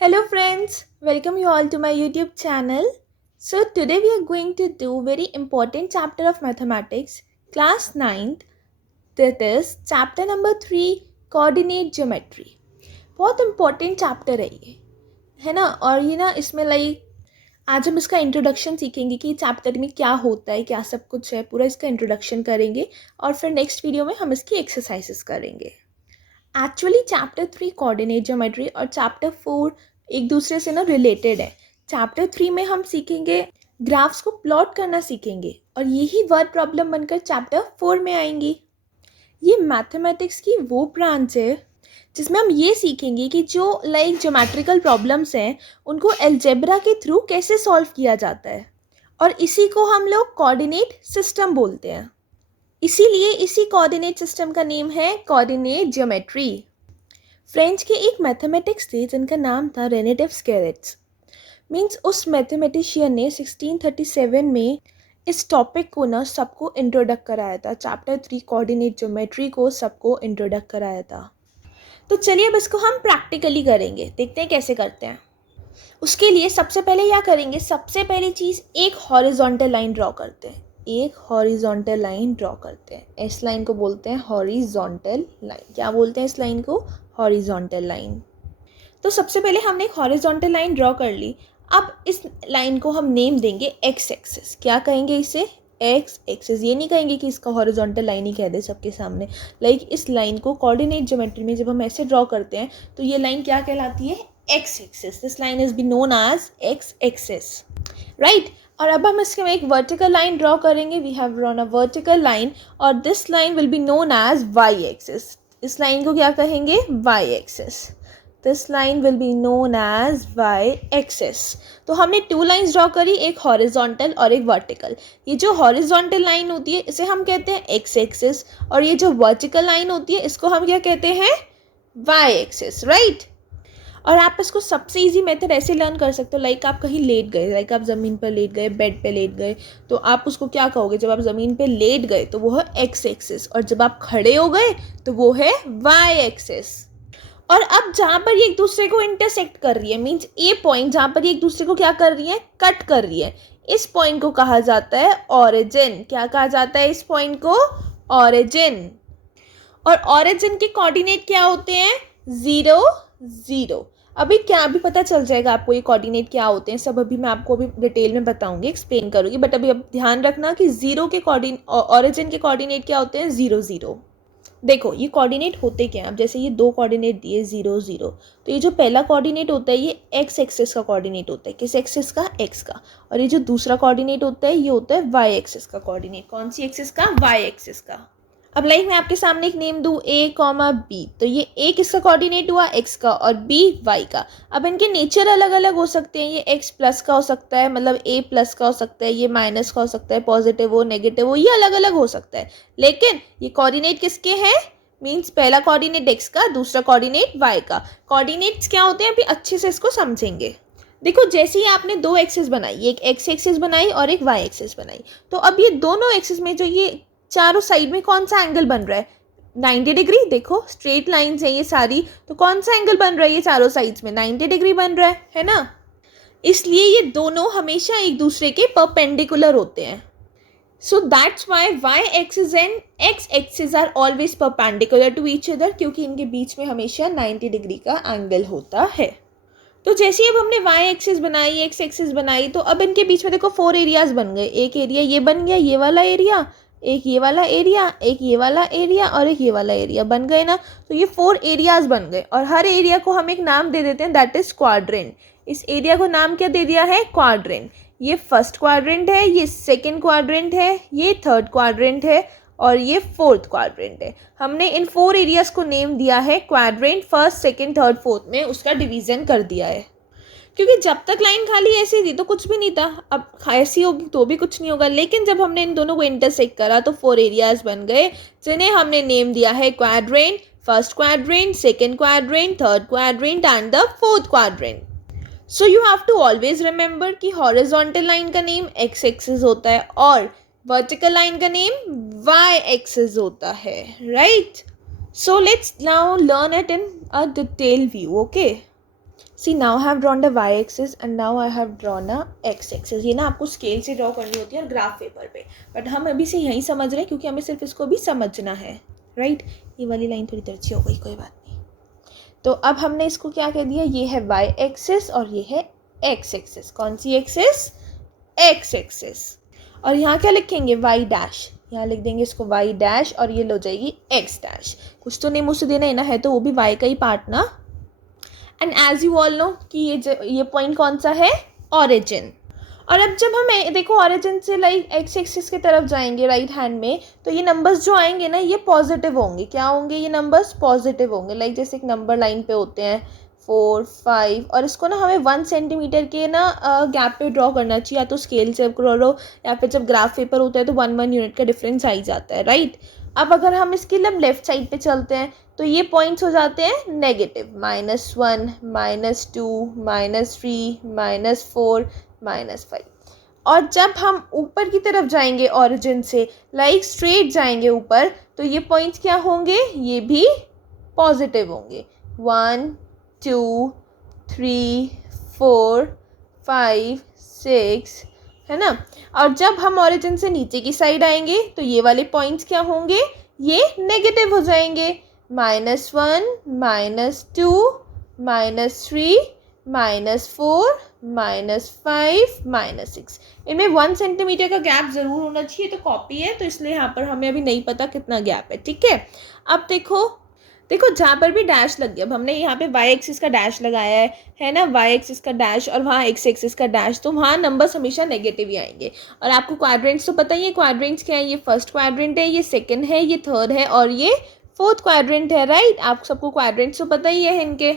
Hello friends, welcome you all to my YouTube channel. So today we are going to do very important chapter of mathematics, class 9th, that is chapter number 3 coordinate geometry. बहुत important chapter है ना। और ये ना इसमें आज हम इसका इंट्रोडक्शन सीखेंगे कि चैप्टर में क्या होता है, क्या सब कुछ है, पूरा इसका इंट्रोडक्शन करेंगे और फिर नेक्स्ट वीडियो में हम इसकी एक्सरसाइजेस करेंगे। एक्चुअली चैप्टर 3 कोऑर्डिनेट ज्योमेट्री और चैप्टर 4 एक दूसरे से ना रिलेटेड है। चैप्टर 3 में हम सीखेंगे ग्राफ्स को प्लॉट करना सीखेंगे और यही वर्ड प्रॉब्लम बनकर चैप्टर 4 में आएंगी। ये मैथमेटिक्स की वो ब्रांच है जिसमें हम ये सीखेंगे कि जो ज्योमेट्रिकल प्रॉब्लम्स हैं उनको अलजेब्रा के थ्रू कैसे सॉल्व किया जाता है, और इसी को हम लोग कोऑर्डिनेट सिस्टम बोलते हैं। इसीलिए इसी कोऑर्डिनेट सिस्टम का नेम है कोऑर्डिनेट ज्योमेट्री। फ्रेंच के एक मैथमेटिक्स थे जिनका नाम था रेने डिस्क्वायरेट्स। मीन्स उस मैथमेटिशियन ने 1637 में इस टॉपिक को ना सबको इंट्रोडक्ट कराया था। चैप्टर 3 कोऑर्डिनेट ज्योमेट्री को सबको इंट्रोडक्ट कराया था। तो चलिए अब इसको हम प्रैक्टिकली करेंगे, देखते हैं कैसे करते हैं। उसके लिए सबसे पहले क्या करेंगे, सबसे पहली चीज़ एक हॉरिजॉन्टल लाइन ड्रॉ करते हैं। एक हॉरिजॉन्टल लाइन ड्रॉ करते हैं। इस लाइन को बोलते हैं हॉरिजॉन्टल लाइन। क्या बोलते हैं इस लाइन को? Horizontal line. तो सबसे पहले हमने एक हॉरिजॉन्टल लाइन ड्रॉ कर ली। अब इस लाइन को हम नेम देंगे एक्स एक्सिस। क्या कहेंगे इसे? X axis. ये नहीं कहेंगे कि इसका हॉरिजॉन्टल लाइन ही कह दे सबके सामने। इस लाइन को कोऑर्डिनेट ज्योमेट्री में जब हम ऐसे ड्रॉ करते हैं तो ये लाइन क्या कहलाती है? X axis. This line is be known as X axis, right. और अब हम इसके में एक वर्टिकल लाइन ड्रॉ करेंगे। We have drawn a vertical line और this line will be known as Y axis. इस लाइन को क्या कहेंगे? Y axis. This line will be known as Y axis. तो हमने 2 लाइन्स ड्रॉ करी, एक हॉरिजॉन्टल और एक वर्टिकल। ये जो हॉरिजॉन्टल लाइन होती है इसे हम कहते हैं एक्स एक्सिस, और ये जो वर्टिकल लाइन होती है इसको हम क्या कहते हैं? Y axis, right. और आप इसको सबसे इजी मेथड ऐसे लर्न कर सकते हो। आप कहीं लेट गए, आप ज़मीन पर लेट गए, बेड पे लेट गए, तो आप उसको क्या कहोगे? जब आप ज़मीन पे लेट गए तो वो है एक्स एक्सिस, और जब आप खड़े हो गए तो वो है वाई एक्सिस। और अब जहाँ पर ये एक दूसरे को इंटरसेक्ट कर रही है, मीन्स ए पॉइंट जहाँ पर ये एक दूसरे को क्या कर रही है? कट कर रही है, इस पॉइंट को कहा जाता है ऑरिजिन। क्या कहा जाता है इस पॉइंट को? ऑरिजिन। और ऑरिजिन के कोऑर्डिनेट क्या होते हैं? 0 0। अभी पता चल जाएगा आपको ये कोऑर्डिनेट क्या होते हैं, सब अभी मैं आपको अभी डिटेल में बताऊंगी, एक्सप्लेन करूंगी। बट अभी अब ध्यान रखना कि ऑरिजिन के कोऑर्डिनेट क्या होते हैं? 0 0। देखो ये कोऑर्डिनेट होते क्या हैं। अब जैसे ये 2 कोऑर्डिनेट दिए 0 0, तो ये जो पहला कोऑर्डिनेट होता है ये एक्स एक्सिस का कोऑर्डिनेट होता है। किस एक्सिस का? एक्स का। और ये जो दूसरा कोऑर्डिनेट होता है ये होता है वाई एक्सिस का कोऑर्डिनेट। कौन सी एक्सिस का? वाई एक्सिस का। अब मैं आपके सामने एक नेम दूँ ए कॉमा बी, तो ये ए किसका कोऑर्डिनेट हुआ? एक्स का, और बी वाई का। अब इनके नेचर अलग अलग हो सकते हैं। ये एक्स प्लस का हो सकता है, मतलब ए प्लस का हो सकता है, ये माइनस का हो सकता है, पॉजिटिव हो नेगेटिव हो, ये अलग अलग हो सकता है। लेकिन ये कोऑर्डिनेट किसके हैं? मीन्स पहला कोऑर्डिनेट एक्स का, दूसरा कोऑर्डिनेट वाई का। कोऑर्डिनेट्स क्या होते हैं अभी अच्छे से इसको समझेंगे। देखो जैसे ही आपने 2 एक्सिस बनाई, एक एक्स एक्सिस बनाई और एक वाई एक्सिस बनाई, तो अब ये दोनों एक्सिस में जो ये चारों साइड में कौन सा एंगल बन रहा है? 90 डिग्री। देखो स्ट्रेट लाइन्स है ये सारी, तो कौन सा एंगल बन रहा है? ये चारों साइड्स में 90 डिग्री बन रहा है ना। इसलिए ये दोनों हमेशा एक दूसरे के परपेंडिकुलर होते हैं। So that's why y axis and x axis are always perpendicular to each other, क्योंकि इनके बीच में हमेशा 90 डिग्री का एंगल होता है। तो जैसे ही अब हमने वाई एक्सिस बनाई, एक्स एक्सिस बनाई, तो अब इनके बीच में देखो 4 एरियाज बन गए। एक एरिया ये बन गया, ये वाला एरिया, एक ये वाला एरिया, एक ये वाला एरिया और एक ये वाला एरिया बन गए ना। तो ये 4 एरियाज बन गए और हर एरिया को हम एक नाम दे देते हैं, दैट इज क्वाड्रेंट। इस एरिया को नाम क्या दे दिया है? क्वाड्रेंट। ये फर्स्ट क्वाड्रेंट है, ये सेकेंड क्वाड्रेंट है, ये थर्ड क्वाड्रेंट है और ये फोर्थ क्वाड्रेंट है। हमने इन 4 एरियाज को नेम दिया है quadrant. First second third fourth में उसका डिवीजन कर दिया है, क्योंकि जब तक लाइन खाली ऐसी थी तो कुछ भी नहीं था। अब ऐसी होगी तो भी कुछ नहीं होगा, लेकिन जब हमने इन दोनों को इंटरसेक्ट करा तो 4 एरियाज बन गए जिन्हें हमने नेम दिया है quadrant. First quadrant, second quadrant, third quadrant and the fourth quadrant. So you have to always remember कि हॉरिजॉन्टल लाइन का नेम एक्स एक्सिस होता है और वर्टिकल लाइन का नेम वाई एक्सिस होता है, right. So let's now learn it in a detail view, okay. See now I have drawn the y axis and now I have drawn a x axis. ये ना आपको scale से draw करनी होती है और ग्राफ पेपर पे, but हम अभी से यहीं समझ रहे हैं क्योंकि हमें सिर्फ इसको भी समझना है, राइट. ये वाली लाइन थोड़ी तिरछी हो गई, कोई बात नहीं. तो अब हमने इसको क्या कह दिया, ये है वाई एक्सिस और ये है एक्स एक्सिस. कौन सी एक्सिस, एक्स एक्सिस. और यहाँ क्या लिखेंगे, वाई डैश. यहाँ लिख देंगे इसको वाई डैश और ये लो जाएगी एक्स डैश. कुछ तो नहीं मुझसे देना है ना, है तो वो भी वाई का ही पार्ट ना. And as you all know कि ये पॉइंट कौन सा है, ऑरिजिन. और अब जब हम देखो ऑरिजिन से लाइक एक्स एक्सिस की तरफ जाएंगे राइट हैंड में, तो ये नंबर्स जो आएंगे ना ये पॉजिटिव होंगे. क्या होंगे, ये नंबर्स पॉजिटिव होंगे. लाइक जैसे एक नंबर लाइन पे होते हैं 4, 5, और इसको ना हमें 1 सेंटीमीटर के ना गैप पे ड्रॉ करना चाहिए, या तो स्केल से करो या फिर जब ग्राफ पेपर होता है तो 1 यूनिट का डिफरेंस आ ही जाता है, राइट. अब अगर हम इसकी लेफ्ट साइड पे चलते हैं तो ये पॉइंट्स हो जाते हैं नेगेटिव, -1, -2, -3, -4, -5. और जब हम ऊपर की तरफ जाएंगे ऑरिजिन से लाइक स्ट्रेट जाएंगे ऊपर, तो ये पॉइंट्स क्या होंगे, ये भी पॉजिटिव होंगे. 1, 2, 3, 4, 5, 6, है ना. और जब हम ऑरिजिन से नीचे की साइड आएंगे तो ये वाले पॉइंट्स क्या होंगे, ये नेगेटिव हो जाएंगे. -1, -2, -3, -4, -5, -6. इनमें 1 सेंटीमीटर का गैप ज़रूर होना चाहिए. तो कॉपी है तो इसलिए यहाँ पर हमें अभी नहीं पता कितना गैप है, ठीक है. अब देखो जहाँ पर भी डैश लग गया, अब हमने यहाँ पे वाई एक्सिस का डैश लगाया है ना, वाई एक्सिस का डैश और वहाँ एक्स एक्सिस का डैश, तो वहाँ नंबर्स हमेशा नेगेटिव ही आएंगे. और आपको क्वाड्रेंट्स तो पता ही है, क्वाड्रेंट्स क्या है, ये फर्स्ट क्वाड्रेंट है, ये सेकंड है, ये थर्ड है और ये फोर्थ क्वाड्रेंट है, राइट. आप सबको क्वाड्रेंट्स तो पता ही है इनके.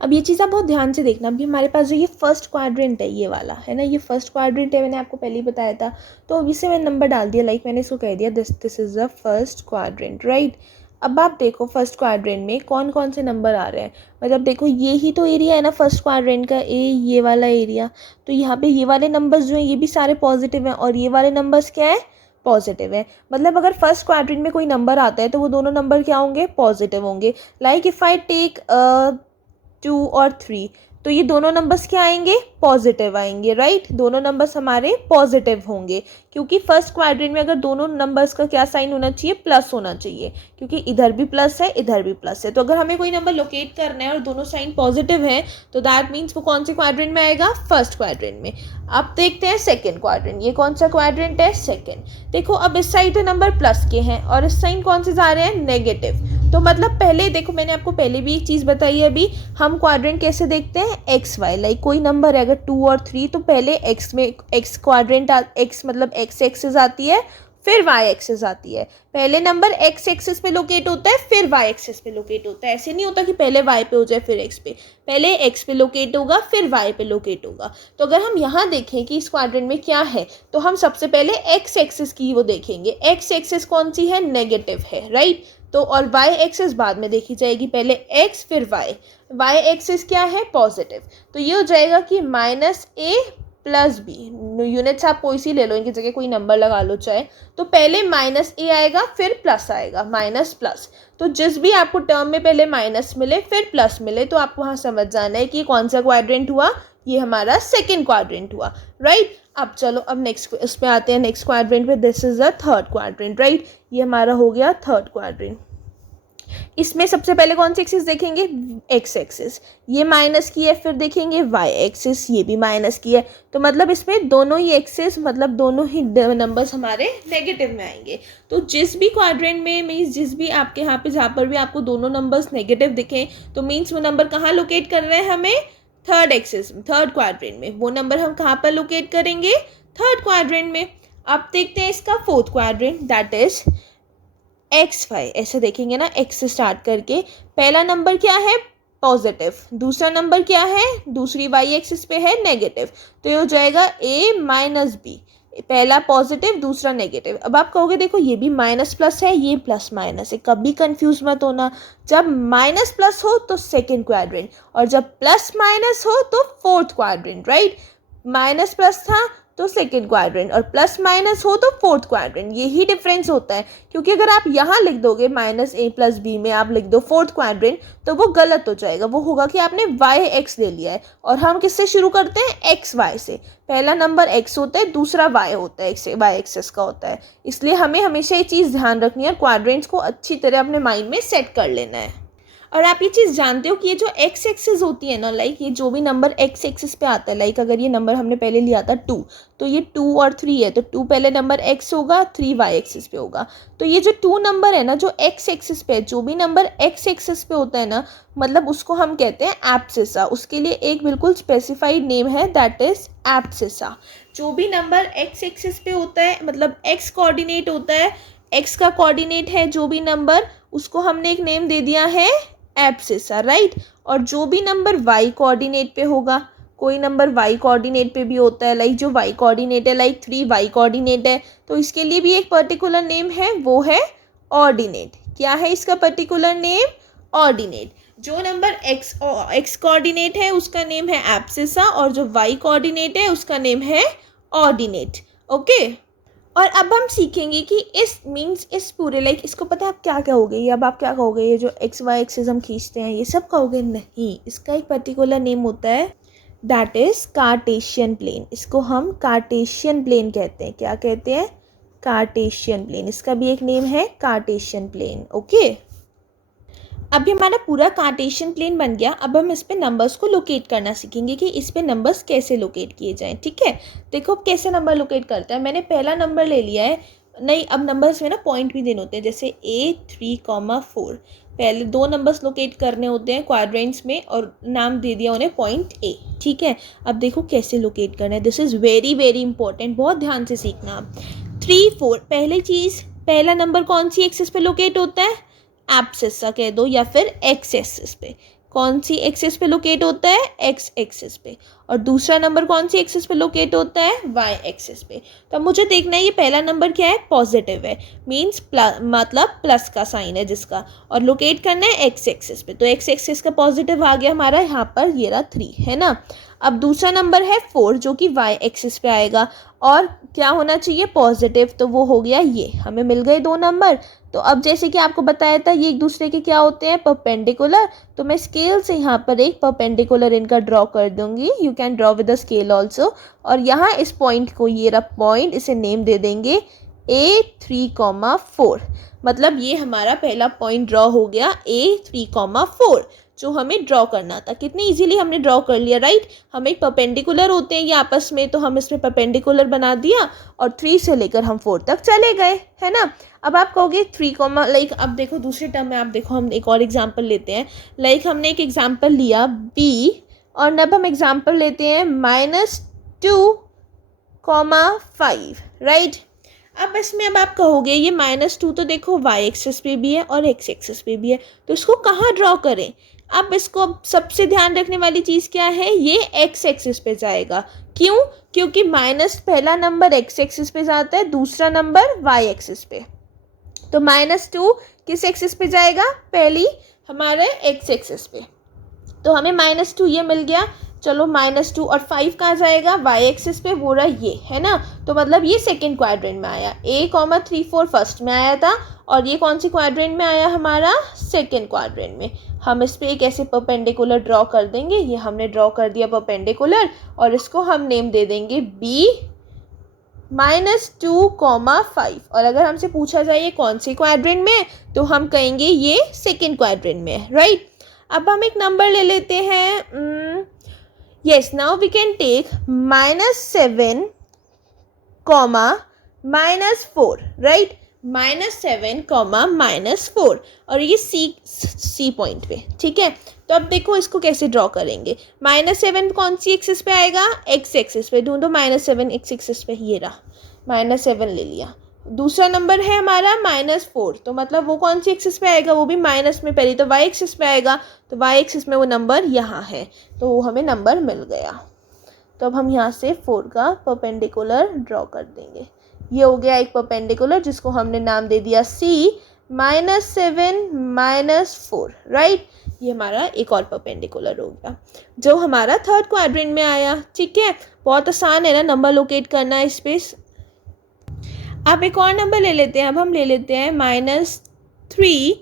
अब ये चीज़ आप बहुत ध्यान से देखना. अभी हमारे पास जो ये फर्स्ट क्वाड्रेंट है ये वाला है ना, ये फर्स्ट क्वाड्रेंट है, मैंने आपको पहले ही बताया था. तो अभी से मैंने नंबर डाल दिया, लाइक मैंने इसको कह दिया this is the first quadrant, right. अब आप देखो फर्स्ट क्वाड्रेंट में कौन कौन से नंबर आ रहे हैं. मतलब देखो ये ही तो एरिया है ना फर्स्ट क्वाड्रेंट का, ये वाला एरिया. तो यहाँ पे ये वाले नंबर्स जो हैं ये भी सारे पॉजिटिव हैं और ये वाले नंबर्स क्या है, पॉजिटिव है. मतलब अगर फर्स्ट क्वाड्रेंट में कोई नंबर आता है तो वो दोनों नंबर क्या होंगे, पॉजिटिव होंगे. लाइक इफ़ आई टेक 2 और 3, तो ये दोनों नंबर्स क्या आएंगे, पॉजिटिव आएंगे, राइट. दोनों नंबर्स हमारे पॉजिटिव होंगे क्योंकि फर्स्ट क्वाड्रेंट में अगर दोनों नंबर्स का क्या साइन होना चाहिए, प्लस होना चाहिए, क्योंकि इधर भी प्लस है इधर भी प्लस है. तो अगर हमें कोई नंबर लोकेट करना है और दोनों साइन पॉजिटिव हैं तो दैट मीन्स वो कौन से क्वाड्रेंट में आएगा, फर्स्ट क्वाड्रेंट में. अब देखते हैं सेकेंड क्वाड्रेंट. ये कौन सा क्वाड्रेंट है, सेकेंड. देखो अब इस साइड नंबर प्लस के हैं और इस साइन कौन से जा रहे हैं, नेगेटिव. तो मतलब पहले देखो मैंने आपको पहले भी एक चीज़ बताई है, अभी हम क्वाड्रेंट कैसे देखते हैं, एक्स वाई. लाइक कोई नंबर है अगर 2 और 3 तो पहले एक्स में एक्स क्वाड्रेंट, एक्स मतलब एक्स एक्सिस आती है, फिर वाई एक्सिस आती है. पहले नंबर एक्स एक्सिस पे लोकेट होता है फिर वाई एक्सिस पे लोकेट होता है. ऐसे नहीं होता कि पहले वाई पे हो जाए फिर एक्स पे, पहले एक्स पे लोकेट होगा फिर वाई पे लोकेट होगा. तो अगर हम यहाँ देखें कि इस क्वाड्रेंट में क्या है तो हम सबसे पहले एक्स एक्सिस की वो देखेंगे. एक्स एक्सिस कौन सी है, नेगेटिव है, राइट. तो और वाई एक्सिस बाद में देखी जाएगी, पहले एक्स फिर वाई. वाई एक्सिस क्या है, पॉजिटिव. तो ये हो जाएगा कि -a + b. यूनिट्स आप कोई सी ले लो, इनकी जगह कोई नंबर लगा लो चाहे. तो पहले -a आएगा फिर प्लस आएगा, माइनस प्लस. तो जिस भी आपको टर्म में पहले माइनस मिले फिर प्लस मिले तो आपको वहाँ समझ जाना है कि ये कौन सा क्वाड्रेंट हुआ, ये हमारा सेकेंड क्वाड्रेंट हुआ, राइट. अब चलो अब नेक्स्ट इसमें आते हैं, नेक्स्ट क्वाड्रेंट पे. This is the third quadrant, right. ये हमारा हो गया थर्ड क्वाड्रेंट. इसमें सबसे पहले कौन सी एक्सिस देखेंगे, एक्स एक्सिस. ये माइनस की है, फिर देखेंगे वाई एक्सिस, ये भी माइनस की है. तो मतलब इसमें दोनों ही एक्सिस मतलब दोनों ही नंबर्स हमारे नेगेटिव में आएंगे. तो जिस भी क्वाड्रेंट में मीन्स जिस भी आपके यहाँ पे जहाँ पर भी आपको दोनों नंबर्स नेगेटिव दिखें तो मीन्स वो नंबर कहाँ लोकेट कर रहे हैं हमें, थर्ड एक्सिस, थर्ड क्वाड्रेंट में. वो नंबर हम कहाँ पर लोकेट करेंगे, थर्ड क्वाड्रेंट में. अब देखते हैं इसका fourth quadrant, that is x y. ऐसे देखेंगे ना, एक्स से स्टार्ट करके. पहला नंबर क्या है, पॉजिटिव. दूसरा नंबर क्या है, दूसरी वाई एक्सिस पे है, नेगेटिव. तो ये हो जाएगा a - b. पहला पॉजिटिव दूसरा नेगेटिव. अब आप कहोगे देखो ये भी माइनस प्लस है ये प्लस माइनस है, कभी कंफ्यूज मत होना. जब माइनस प्लस हो तो सेकेंड क्वाड्रेंट और जब प्लस माइनस हो तो fourth quadrant, right. Minus plus था तो सेकेंड क्वाड्रेंट, और प्लस माइनस हो तो फोर्थ क्वाड्रेंट। यही डिफरेंस होता है, क्योंकि अगर आप यहाँ लिख दोगे -a+b में आप लिख दो फोर्थ क्वाड्रेंट तो वो गलत हो जाएगा। वो होगा कि आपने वाई एक्स ले लिया है, और हम किससे शुरू करते हैं, एक्स वाई से। पहला नंबर एक्स होता है, दूसरा वाई होता है, वाई एक्सेस का होता है। इसलिए हमें हमेशा ये चीज़ ध्यान रखनी है, क्वाड्रेंट्स को अच्छी तरह अपने माइंड में सेट कर लेना है। और आप ये चीज़ जानते हो कि ये जो एक्स एक्सिस होती है ना, लाइक ये जो भी नंबर एक्स एक्सिस पे आता है, लाइक अगर ये नंबर हमने पहले लिया था 2, तो ये 2 और 3 है, तो 2 पहले नंबर एक्स होगा, 3 वाई एक्सिस पे होगा। तो ये जो 2 नंबर है ना, जो एक्स एक्सिस पे है, जो भी नंबर एक्स एक्सिस पे होता है ना, मतलब उसको हम कहते हैं एब्सिसा। उसके लिए एक बिल्कुल स्पेसिफाइड नेम है, दैट इज एब्सिसा। जो भी नंबर एक्स एक्सिस पे होता है, मतलब एक्स कोऑर्डिनेट होता है, एक्स का कोऑर्डिनेट है जो भी नंबर, उसको हमने एक नेम दे दिया है एब्सिसा, राइट। और जो भी नंबर वाई कोऑर्डिनेट पे होगा, कोई नंबर वाई कोऑर्डिनेट पे भी होता है, लाइक जो वाई कोऑर्डिनेट है, लाइक 3 वाई कोऑर्डिनेट है, तो इसके लिए भी एक पर्टिकुलर नेम है, वो है ऑर्डिनेट। क्या है इसका पर्टिकुलर नेम, ऑर्डिनेट। जो नंबर एक्स कोऑर्डिनेट है उसका नेम है एब्सिसा, और जो वाई कोऑर्डिनेट है उसका नेम है ऑर्डिनेट। ओके, और अब हम सीखेंगे कि इस पूरे, लाइक इसको पता है आप क्या कहोगे, ये अब आप क्या कहोगे, ये जो एक्स वाई एक्सिस हम खींचते हैं ये सब कहोगे, नहीं, इसका एक पर्टिकुलर नेम होता है, दैट इज कार्टेशियन प्लेन। इसको हम कार्टेशियन प्लेन कहते हैं। क्या कहते हैं, कार्टेशियन प्लेन। इसका भी एक नेम है कार्टेशियन प्लेन। ओके, अभी हमारा पूरा कार्टेशियन प्लेन बन गया। अब हम इस पे नंबर्स को लोकेट करना सीखेंगे कि इस पे नंबर्स कैसे लोकेट किए जाएं। ठीक है, देखो कैसे नंबर लोकेट करते हैं। मैंने पहला नंबर ले लिया है, नहीं अब नंबर्स में ना पॉइंट भी देने होते हैं, जैसे A3,4। पहले 2 नंबर्स लोकेट करने होते हैं क्वाड्रेंट्स में, और नाम दे दिया उन्हें पॉइंट A। ठीक है, अब देखो कैसे लोकेट करना है। This is very very important, बहुत ध्यान से सीखना आप। 3, 4, पहली चीज़, पहला नंबर कौन सी एक्सिस पे लोकेट होता है, एब्सिसा कह दो, या फिर एक्स एक्सिस पे। कौन सी एक्सिस पे लोकेट होता है, एक्स एक्सिस पे। और दूसरा नंबर कौन सी एक्सिस पे लोकेट होता है, वाई एक्सिस पे। तो अब मुझे देखना है ये पहला नंबर क्या है, पॉजिटिव है, मीन्स मतलब प्लस का साइन है जिसका, और लोकेट करना है एक्स एक्सिस पे। तो एक्स एक्सिस का पॉजिटिव आ गया हमारा यहाँ पर, ये रहा 3, है ना। अब दूसरा नंबर है 4 जो कि वाई एक्सिस पे आएगा, और क्या होना चाहिए, पॉजिटिव, तो वो हो गया ये। हमें मिल गए 2 नंबर। तो अब जैसे कि आपको बताया था ये एक दूसरे के क्या होते हैं, परपेंडिकुलर। तो मैं स्केल से यहाँ पर एक परपेंडिकुलर इनका ड्रॉ कर दूंगी, you can draw with the scale also. और यहाँ इस पॉइंट को, ये रहा पॉइंट, इसे नेम दे देंगे A3,4। मतलब ये हमारा पहला पॉइंट ड्रॉ हो गया A3,4, जो हमें ड्रॉ करना था। कितनी इजीली हमने ड्रॉ कर लिया, राइट। हम एक परपेंडिकुलर होते हैं ये आपस में, तो हम इसमें परपेंडिकुलर बना दिया, और 3 से लेकर हम 4 तक चले गए, है ना। अब आप कहोगे 3, लाइक अब देखो दूसरे टर्म में, आप देखो हम एक और एग्जाम्पल लेते हैं। लाइक हमने एक एग्जाम्पल लिया B, और अब हम एग्जाम्पल लेते हैं -2,5, राइट। अब इसमें अब आप कहोगे ये -2 तो देखो वाई एक्सिस पे भी है और एक्स एक्सिस पे भी है, तो इसको कहाँ ड्रॉ करें। अब इसको सबसे ध्यान रखने वाली चीज़ क्या है, ये एक्स एक्सिस पे जाएगा। क्यों, क्योंकि माइनस पहला नंबर एक्स एक्सिस पे जाता है, दूसरा नंबर वाई एक्सिस पे। तो -2 किस एक्सिस पे जाएगा, पहली हमारे एक्स एक्सिस पे। तो हमें -2 ये मिल गया। चलो -2 और 5 कहाँ जाएगा, वाई एक्सिस पे, वो रहा ये, है ना। तो मतलब ये सेकेंड क्वाड्रेंट में आया। A,3,4 फर्स्ट में आया था, और ये कौन सी क्वाड्रेंट में आया हमारा, सेकेंड क्वाड्रेंट में। हम इस पर एक ऐसे परपेंडिकुलर ड्रॉ कर देंगे। ये हमने ड्रॉ कर दिया परपेंडिकुलर, और इसको हम नेम दे देंगे B -2,5। और अगर हमसे पूछा जाए ये कौन सी क्वाड्रेंट में, तो हम कहेंगे ये सेकेंड क्वाड्रेंट में है, राइट। अब हम एक नंबर ले लेते हैं, yes, now we can take -7, -4, right? -7, -4, और ये C पॉइंट पे, ठीक है। तो अब देखो इसको कैसे ड्रॉ करेंगे। -7 कौन सी एक्सिस पे आएगा, एक्स एक्सिस पे। ढूंढो -7 एक्स एक्सिस पे, ये रहा, -7 ले लिया। दूसरा नंबर है हमारा -4, तो मतलब वो कौन सी एक्सिस पे आएगा, वो भी माइनस में, पहले तो वाई एक्सिस पे आएगा, तो वाई एक्सिस में वो नंबर यहाँ है, तो वो हमें नंबर मिल गया। तो अब हम यहाँ से 4 का परपेंडिकुलर ड्रॉ कर देंगे। ये हो गया एक परपेंडिकुलर जिसको हमने नाम दे दिया C, -7, -4, राइट। ये हमारा एक और परपेंडिकुलर हो गया जो हमारा थर्ड क्वाड्रेंट में आया। ठीक है, बहुत आसान है ना नंबर लोकेट करना इस पे। अब एक और नंबर ले लेते हैं, अब हम ले लेते हैं -3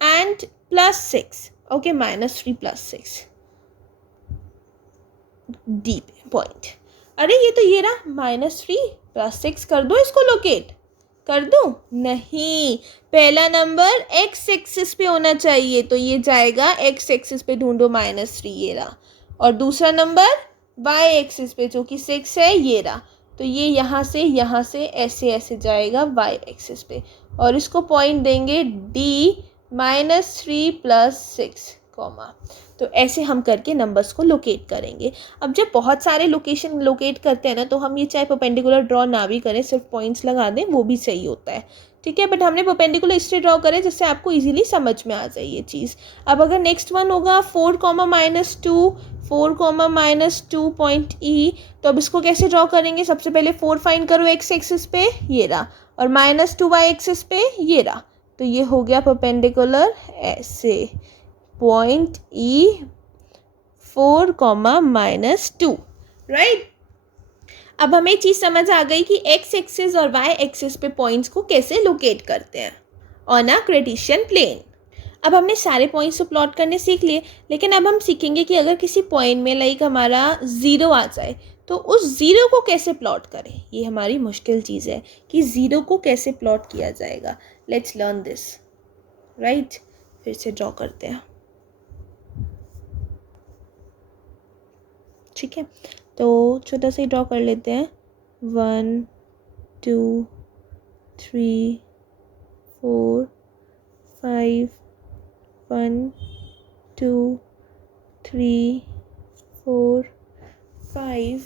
एंड +6। ओके, -3 +6 डी पे पॉइंट। अरे ये तो ये रहा -3 +6, कर दो इसको लोकेट, कर दूं? नहीं, पहला नंबर एक्स एक्सिस पे होना चाहिए, तो ये जाएगा एक्स एक्सिस पे, ढूंढो -3, ये रहा। और दूसरा नंबर वाई एक्सिस पे जो कि 6 है, ये रहा। तो ये यहाँ से ऐसे ऐसे जाएगा वाई एक्सिस पे, और इसको पॉइंट देंगे D -3 +6 कॉमा। तो ऐसे हम करके नंबर्स को लोकेट करेंगे। अब जब बहुत सारे लोकेशन लोकेट करते हैं ना, तो हम ये चाहे परपेंडिकुलर ड्रॉ ना भी करें, सिर्फ पॉइंट्स लगा दें, वो भी सही होता है। ठीक है, बट हमने परपेंडिकुलर इसलिए ड्रॉ करें जिससे आपको इजीली समझ में आ जाए ये चीज़। अब अगर नेक्स्ट वन होगा 4, -2, 4, -2 पॉइंट E, तो अब इसको कैसे ड्रॉ करेंगे? सबसे पहले 4 फाइंड करो एक्स एक्सिस पे, ये रहा, और -2 वाई एक्सिस पे, ये रहा। तो ये हो गया परपेंडिकुलर ऐसे पॉइंट E 4, -2, राइट। अब हमें चीज़ समझ आ गई कि एक्स एक्सिस और वाई एक्सिस पे पॉइंट्स को कैसे लोकेट करते हैं ऑन अ कार्टेशियन प्लेन। अब हमने सारे पॉइंट्स को प्लॉट करने सीख लिए, लेकिन अब हम सीखेंगे कि अगर किसी पॉइंट में लाइक हमारा 0 आ जाए तो उस 0 को कैसे प्लॉट करें। ये हमारी मुश्किल चीज़ है कि 0 को कैसे प्लॉट किया जाएगा। Let's learn this, right. फिर से ड्रॉ करते हैं। ठीक है, तो छोटा सा ही ड्रॉ कर लेते हैं। 1 2 3 4 5 1 2 3 4 5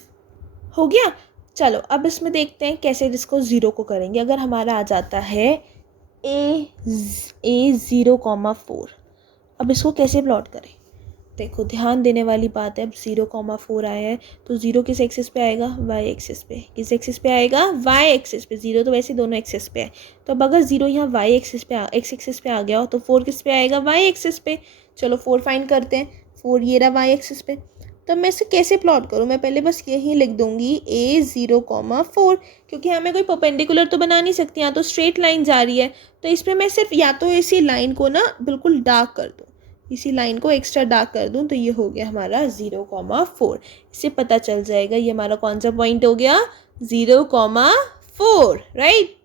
हो गया। चलो अब इसमें देखते हैं कैसे इसको 0 को करेंगे। अगर हमारा आ जाता है a 0,4, अब इसको कैसे प्लॉट करें? देखो, ध्यान देने वाली बात है। अब 0,4 आया है तो 0 किस एक्सिस पे आएगा? वाई एक्सिस पे। किस एक्सिस पे आएगा? वाई एक्सिस पे। 0 तो वैसे दोनों एक्सिस पे है, तो अब अगर 0 यहाँ वाई एक्सिस पे एक्स एक्सिस पे आ गया हो तो 4 किस पे आएगा? वाई एक्सिस पे। चलो 4 फाइंड करते हैं। 4 ये रहा वाई एक्सिस पे। तो मैं इसे कैसे प्लॉट करूँ? मैं पहले बस यही लिख दूंगी a 0,4, क्योंकि हमें कोई परपेंडिकुलर तो बना नहीं सकती, यहाँ तो स्ट्रेट लाइन जा रही है। तो इस पर मैं सिर्फ या तो इसी लाइन को ना बिल्कुल डार्क कर दूँ, इसी लाइन को एक्स्ट्रा डार्क कर दूं, तो ये हो गया हमारा 0,4। इससे पता चल जाएगा ये हमारा कौन सा पॉइंट हो गया? 0,4, राइट।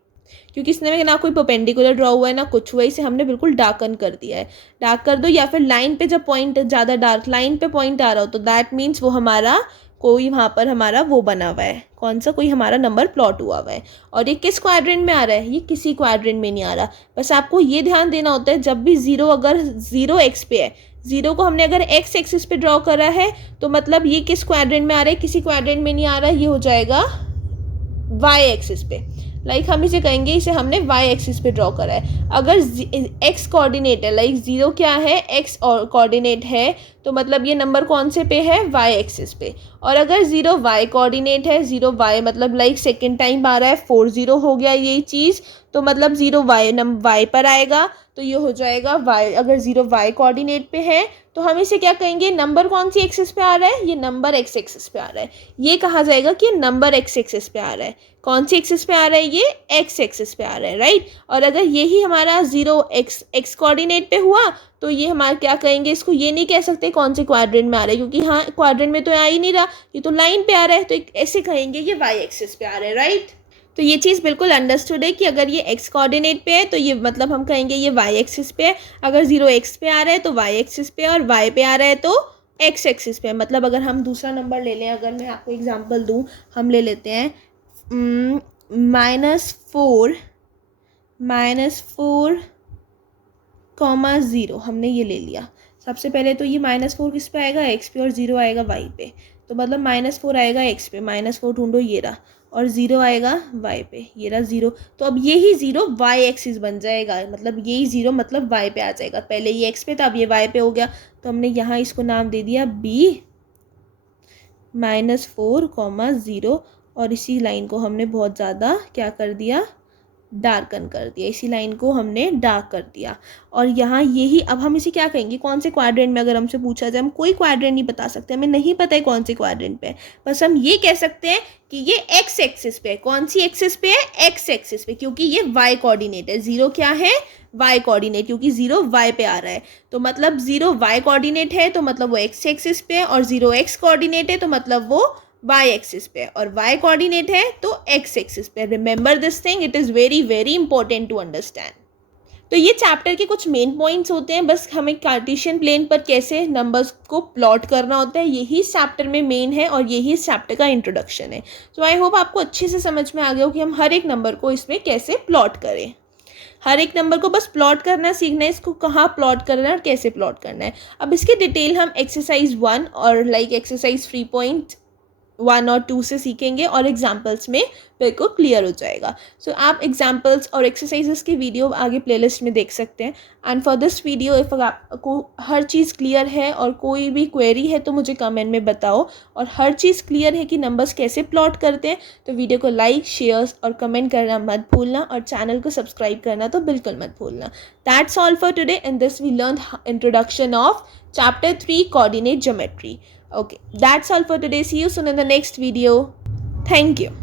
क्योंकि इसने ना कोई परपेंडिकुलर ड्रॉ हुआ है ना कुछ हुआ, इसे हमने बिल्कुल डार्कन कर दिया है। डार्क कर दो, या फिर लाइन पे जब पॉइंट ज़्यादा डार्क लाइन पे पॉइंट आ रहा हो तो दैट मीन्स वो हमारा कोई वहाँ पर हमारा वो बना हुआ है, कौन सा, कोई हमारा नंबर प्लॉट हुआ हुआ है। और ये किस क्वाड्रेंट में आ रहा है? ये किसी क्वाड्रेंट में नहीं आ रहा। बस आपको ये ध्यान देना होता है, जब भी 0 अगर 0 एक्स पे है, 0 को हमने अगर एक्स एक्सिस पे ड्रॉ करा है तो मतलब ये किस क्वाड्रेंट में आ रहा है? किसी क्वाड्रेंट में नहीं आ रहा है, ये हो जाएगा वाई एक्सिस पे। लाइक हम इसे कहेंगे इसे हमने वाई एक्सिस पे ड्रॉ करा है। अगर एक्स कोऑर्डिनेट है, लाइक 0 क्या है? एक्स कोऑर्डिनेट है, तो मतलब ये नंबर कौन से पे है? वाई एक्सिस पे। और अगर 0 वाई कोऑर्डिनेट है, 0 वाई मतलब लाइक सेकेंड टाइम आ रहा है, 4 0 हो गया यही चीज़, तो मतलब 0 वाई पर आएगा, तो ये हो जाएगा वाई। अगर 0 वाई कोऑर्डिनेट पे है तो हम इसे क्या कहेंगे? नंबर कौन सी एक्सिस पे आ रहा है? ये नंबर एक्स एक्सिस पे आ रहा है। ये कहा जाएगा कि नंबर एक्स एक्सिस पे आ रहा है। कौन सी एक्सिस पे आ रहा है? ये एक्स एक्सिस पे आ रहा है, राइट। और अगर यही हमारा 0 एक्स कोऑर्डिनेट पे हुआ तो ये हमारा क्या कहेंगे? इसको ये नहीं कह सकते कौन से क्वाड्रेंट में आ रहा है, क्योंकि हाँ क्वाड्रेंट में तो आ ही नहीं रहा, ये तो लाइन पे आ रहा है, तो ऐसे कहेंगे ये वाई एक्सिस पे आ रहा है, राइट। तो ये चीज़ बिल्कुल अंडरस्टूड है कि अगर ये एक्स कोऑर्डिनेट पे है तो ये मतलब हम कहेंगे ये वाई एक्सिस पे है। अगर 0 एक्स पे आ रहा है तो वाई एक्सिस पे, और वाई पे आ रहा है तो एक्स एक्सिस पे। मतलब अगर हम दूसरा नंबर ले लें, अगर मैं आपको एग्जांपल दूं, हम ले लेते हैं -4,0, हमने ये ले लिया। सबसे पहले तो ये -4 किस पे आएगा? एक्स पे, और 0 आएगा वाई पे। तो मतलब -4 आएगा एक्स पे, -4 ढूंढो, ये रहा, और 0 आएगा वाई पे, ये रहा 0। तो अब यही 0 वाई एक्सिस बन जाएगा, मतलब यही 0 मतलब वाई पे आ जाएगा। पहले ये एक्स पे था, अब ये वाई पे हो गया, तो हमने यहाँ इसको नाम दे दिया B -4, 0, और इसी लाइन को हमने बहुत ज़्यादा क्या कर दिया? डार्कन कर दिया, इसी लाइन को हमने डार्क कर दिया। और यहाँ यही, अब हम इसे क्या कहेंगे, कौन से क्वाड्रेंट में अगर हमसे पूछा जाए, हम कोई क्वाड्रेंट नहीं बता सकते, हमें नहीं पता है कौन से क्वाड्रेंट पे है, बस हम ये कह सकते हैं कि ये एक्स एक्सिस पे है। कौन सी एक्सिस पे है? एक्स एक्सिस पे, क्योंकि ये वाई कोऑर्डिनेट है। जीरो क्या है? वाई कोऑर्डिनेट, क्योंकि जीरो वाई पे आ रहा है, तो मतलब जीरो वाई कोऑर्डिनेट है तो मतलब वो एक्स एक्सिस पे है, और जीरो एक्स कोऑर्डिनेट है तो मतलब वो वाई एक्सिस पे, और वाई कोऑर्डिनेट है तो एक्स एक्सिस पे। Remember this thing, it is very very important to understand. तो ये चैप्टर के कुछ मेन पॉइंट्स होते हैं, बस हमें कार्टेशियन प्लेन पर कैसे नंबर्स को प्लॉट करना होता है, यही इस चैप्टर में मेन है और यही इस चैप्टर का इंट्रोडक्शन है। तो आई होप आपको अच्छे से समझ में आ गया हो कि हम हर एक नंबर को इसमें कैसे प्लॉट करें। हर एक नंबर को बस प्लॉट करना सीखना है, इसको कहाँ प्लॉट करना है और कैसे प्लॉट करना है। अब इसकी डिटेल हम एक्सरसाइज 1 और एक्सरसाइज 3.1 और 2 से सीखेंगे, और एग्जाम्पल्स में बिल्कुल क्लियर हो जाएगा। सो आप एग्जाम्पल्स और एक्सरसाइजेस की वीडियो आगे प्लेलिस्ट में देख सकते हैं। And for this video, if आपको हर चीज़ क्लियर है और कोई भी क्वेरी है तो मुझे कमेंट में बताओ, और हर चीज़ क्लियर है कि नंबर्स कैसे प्लॉट करते हैं, तो वीडियो को लाइक, शेयर और कमेंट करना मत भूलना, और चैनल को सब्सक्राइब करना तो बिल्कुल मत भूलना। That's all for today. In this we learn introduction of chapter 3 coordinate geometry. Okay, that's all for today. See you soon in the next video. Thank you.